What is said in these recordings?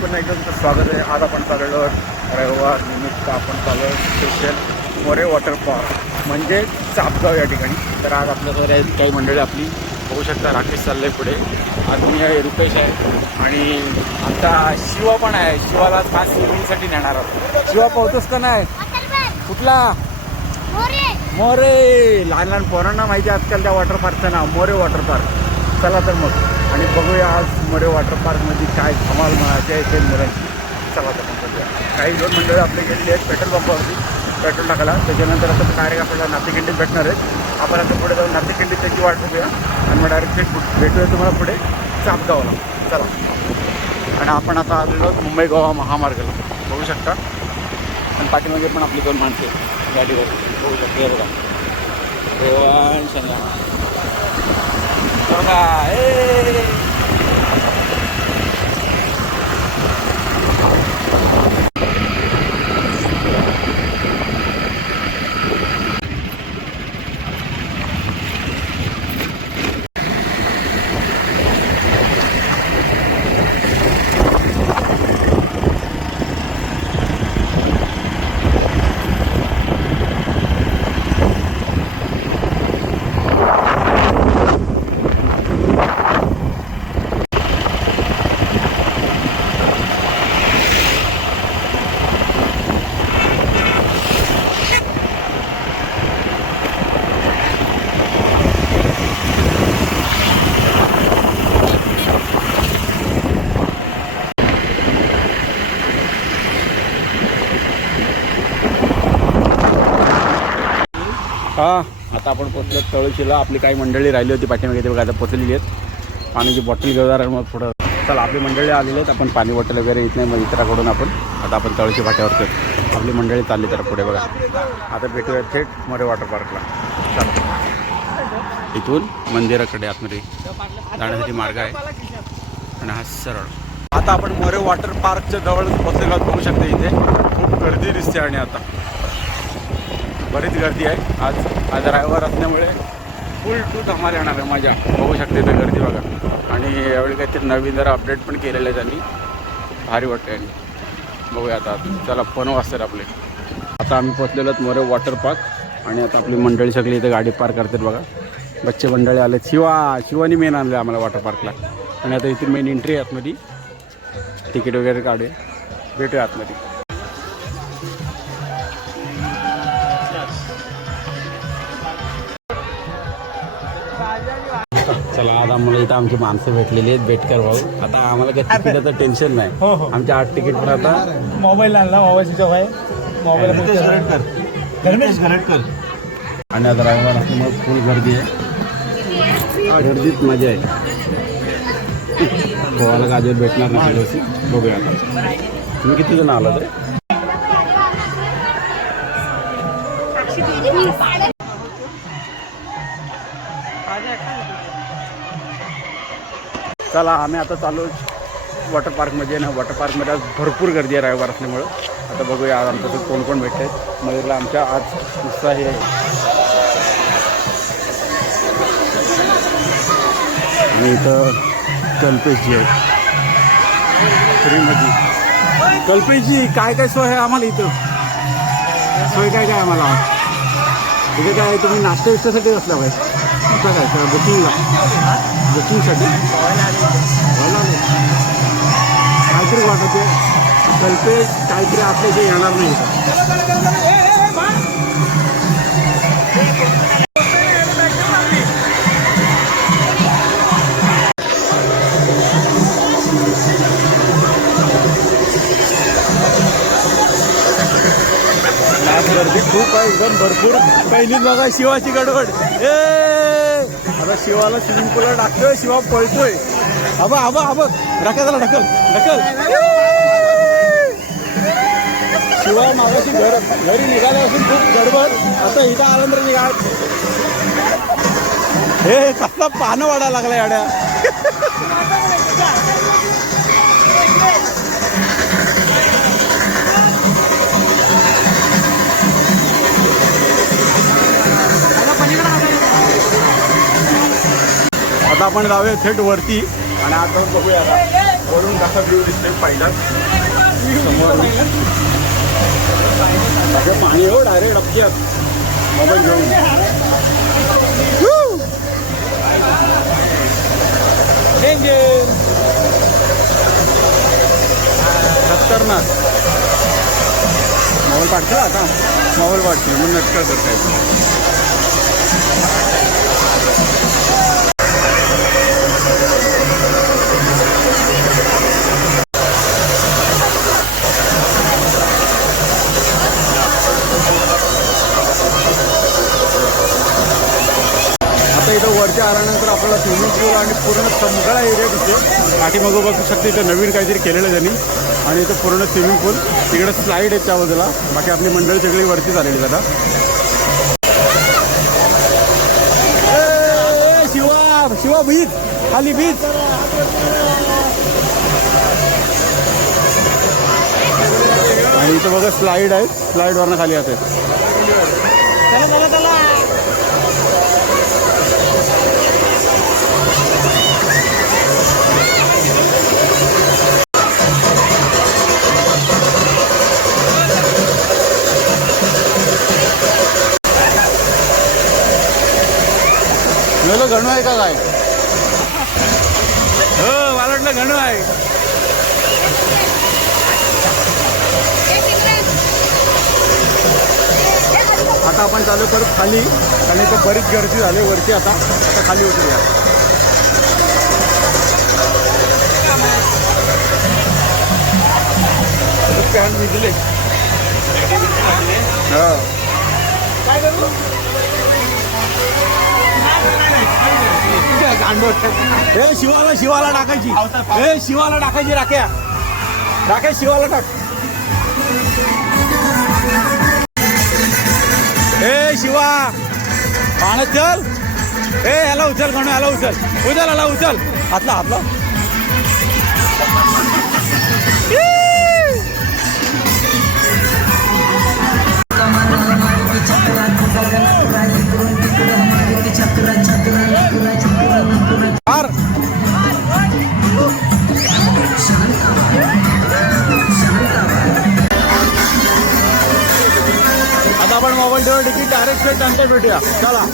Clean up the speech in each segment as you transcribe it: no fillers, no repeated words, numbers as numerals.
पुन्हा एकदा तुमचं स्वागत आहे. आज आपण चाललेलो रविवार निमित्त आपण चाललो स्पेशल मोरे वॉटर पार्क म्हणजे चापगाव या ठिकाणी. तर आज आपल्याकडे आहेत काही मंडळी आपली होऊ शकता. राकेश चालले पुढे, आज मी आहे, रुपेश आहे आणि आता शिवा पण आहे. शिवाला खास स्विमिंगसाठी नेणार आहोत. शिवा पोहतोस का नाही? कुठला? मोरे. लहान लहान पोरांना माहिती आहे आजकाल त्या वॉटर पार्कचं नाव मोरे वॉटर पार्क. चला तर मग आणि बघूया आज मोरे वॉटर पार्कमध्ये काय धमाल म्हणायची आहे ते मुलांची. चला तर मग बघूया. काही दोन मंडळी आपले गेलेली आहेत पेट्रोल पंपावरती पेट्रोल टाकायला. त्याच्यानंतर आता डायरेक्ट आपल्याला नातीखिंडीत भेटणार आहेत. आपण आता पुढे जाऊन नातीखिंडीत त्याची वाट बघूया आणि मग डायरेक्ट भेटूया तुम्हाला पुढे चापगावला. चला. आणि आपण आता आलेलो मुंबई गोवा महामार्गाला बघू शकता. आणि पाठीमागे पण आपली दोन माणसे गाडीवर बघू शकते. बघा गोवा संध्याकाळ हां. आता आपण पोचलो तळशीला. आपली काही मंडळी राहिली होती पाठीमागे, ते बघा आता पोचलेली आहेत. पाण्याची बॉटल घेऊन मग पुढं चला. आपली मंडळी आलेली आहेत. आपण पाणी बॉटल वगैरे येत नाही मग मित्राकडून आता आपण तळशी फाट्यावरती आपली मंडळी चालली. तर पुढे बघा आता भेटूया थेट मोरे वॉटर पार्कला. चला. इथून मंदिराकडे आतमध्ये जाण्यासाठी मार्ग आहे आणि हा सरळ. आता आपण मोरे वॉटर पार्कच्या जवळ पोचलेलो बघू शकता. इथे खूप गर्दी दिसते आणि आता बरीच गर्दी आहे. आज रविवार असल्यामुळे फुल टू धमाल येणार आहे. मजा बघू शकते इथे गर्दी बघा. आणि यावेळी काहीतरी नवीन जरा अपडेट पण केलेलं आहे त्यांनी. भारी वाटतं आणि बघूया आता. चला फोन वाजतात आपले. आता आम्ही पोचलेलो आहोत मोरे वॉटर पार्क आणि आता आपली मंडळी सगळी इथे गाडी पार्क करतात बघा. बच्चे मंडळी आले. शिवानी मेन आणले आम्हाला वॉटर पार्कला. आणि आता इथे मेन एंट्री आहे आतमध्ये. तिकीट वगैरे काढूया, भेटूया आतमध्ये. चला. आज आम्हाला इथं आमची माणसं भेटलेली आहेत. बेटकर भाऊ. आता आम्हाला काही तिकीटाचं टेन्शन नाही. आमच्या 8 तिकीट पण आता मोबाईल आणला. मोबाईल स्विच ऑफ आहे. मोबाईल गणेश घरटकर. आणि आता रविवार असल्यामुळे फुल गर्दी आहे. गर्दीत मजा आहे. गोवाला गाजर भेटणार नाही. बघूया आता. तुम्ही किती जण आला तर चला. आम्ही आता चालू वॉटर पार्कमध्ये ना. वॉटर पार्कमध्ये आज भरपूर गर्दी आहे रविवार असल्यामुळं. आता बघूया आज आमच्यासोबत कोण कोण भेटत आहेत. मयूरला आमच्या आज उत्साह आहे. आणि इथं कल्पेशजी आहे फ्रीमध्ये. कल्पेशजी काय काय सोय आहे आम्हाला इथं? सोय काय काय आम्हाला इथे? काय तुम्ही नाश्ता विष्टासाठी असला पाहिजे काय बुकिंगला? बुकिंगसाठी काहीतरी वाटत कल्पेश काहीतरी आपल्या इथे येणार नाही. गर्दी खूप आहे एकदम भरपूर. पहिलीच बघा शिवाची गडबड. आता शिवाला स्विमिंग पूलला टाकतोय. शिवा पळतोय. आबा ढकल त्याला ढकल. शिवा मागाशी घरी निघाले असून खूप गडबड. आता इथं आनंद निघाल. हे कसला पानं वाढायला लागला याड्या. आता आपण जाऊया थेट वरती आणि आता बघूया वरून कसा व्ह्यू दिसतोय पहिला समोर असं पाणी हो डायरेक्ट अपच्यात मोबाईल घेऊन खतरनाक मोबाईल पाठतील आता मोबाईल पाठतील मग नटकळ करतायचं आता इथं वरच्या आल्यानंतर आपल्याला स्विमिंग पूल आणि पूर्ण सगळा एरिया दिसतो पाठीमागं बघू शकते इथं नवीन काहीतरी केलेलं त्यांनी आणि इथं पूर्ण स्विमिंग पूल तिकडे स्लाईड आहे त्या बाजूला बाकी आपली मंडळी सगळी वरती झालेली आता शिवा शिवा बीच खाली बीच आणि इथं बघा स्लाईड आहे स्लाईडवरनं खाली येते गणू आहे का काय हो मला वाटलं गणू आहे आता आपण चालू परत खाली आणि इथं बरीच गर्दी झाली वरती आता खाली उतरूया फॅन विजले हो काय करू हे शिवाला टाकायची हे शिवाला टाकायची राख्या शिवाला टाक हे शिवा पाण्यात चल हे ह्याला उचल म्हणून ह्याला उचल ह्याला उचल हातला आता आपण मोबाईल ठेवून तिकीट डायरेक्ट सेट नंतर भेटूया चला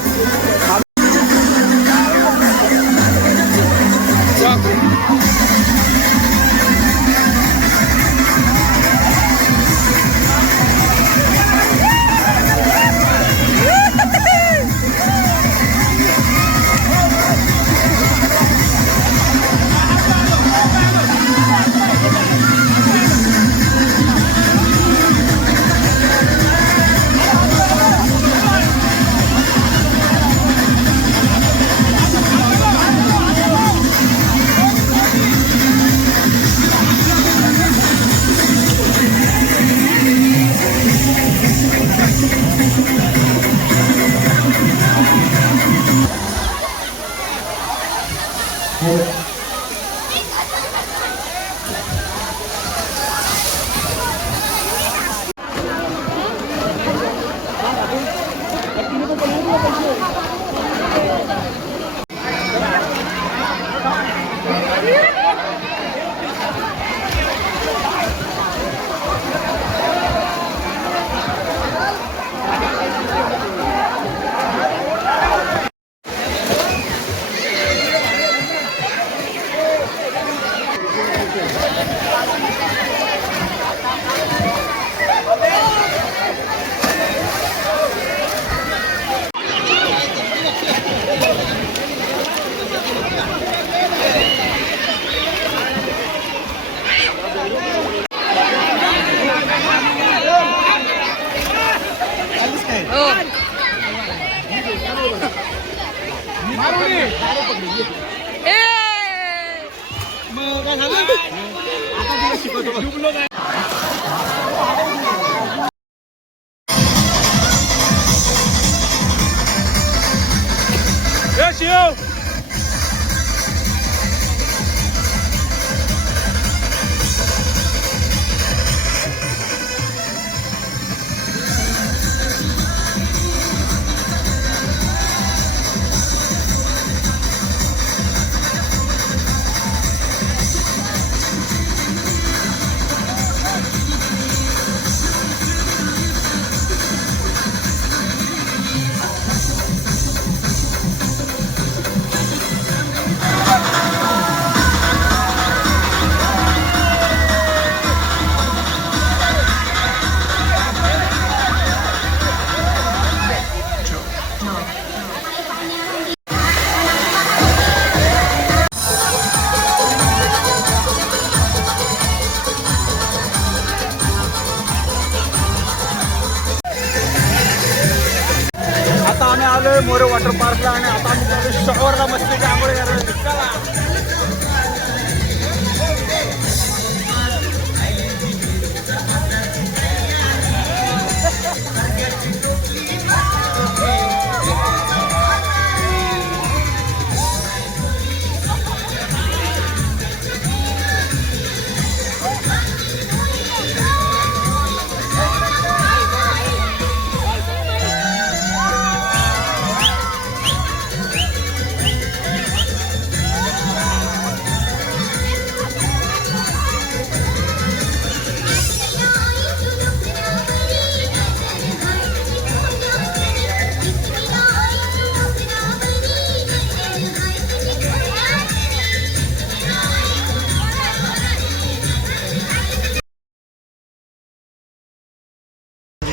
आलोय मोरे वॉटर पार्कला आणि आता आम्ही चालू शॉवरला मस्ती आंघोळ करायला.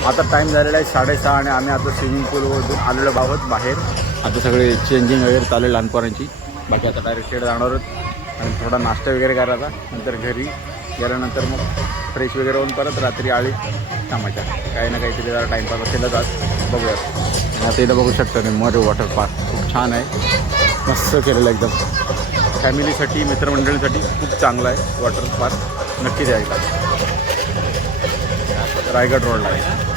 आता टाईम झालेला आहे 6:30 आणि आम्ही आता स्विमिंग पूलमधून आलेलो आहोत बाहेर. आता सगळे चेंजिंग वगैरे चालू आहे लहानपोरांची. बाकी आता डायरेक्ट शेड जाणार आहोत आणि थोडा नाश्ता वगैरे करायचा. नंतर घरी गेल्यानंतर मग फ्रेश वगैरे होऊन परत रात्री आळी कामाच्या काही ना काहीतरी जरा टाईमपास असेलच आज बघूयात. आता इथं बघू शकता तुम्ही मोरे वॉटर पार्क खूप छान आहे. मस्त केलेलं एकदम फॅमिलीसाठी मित्रमंडळींसाठी खूप चांगलं आहे वॉटर पार्क. नक्कीच आहे रायगड रोडला आहे.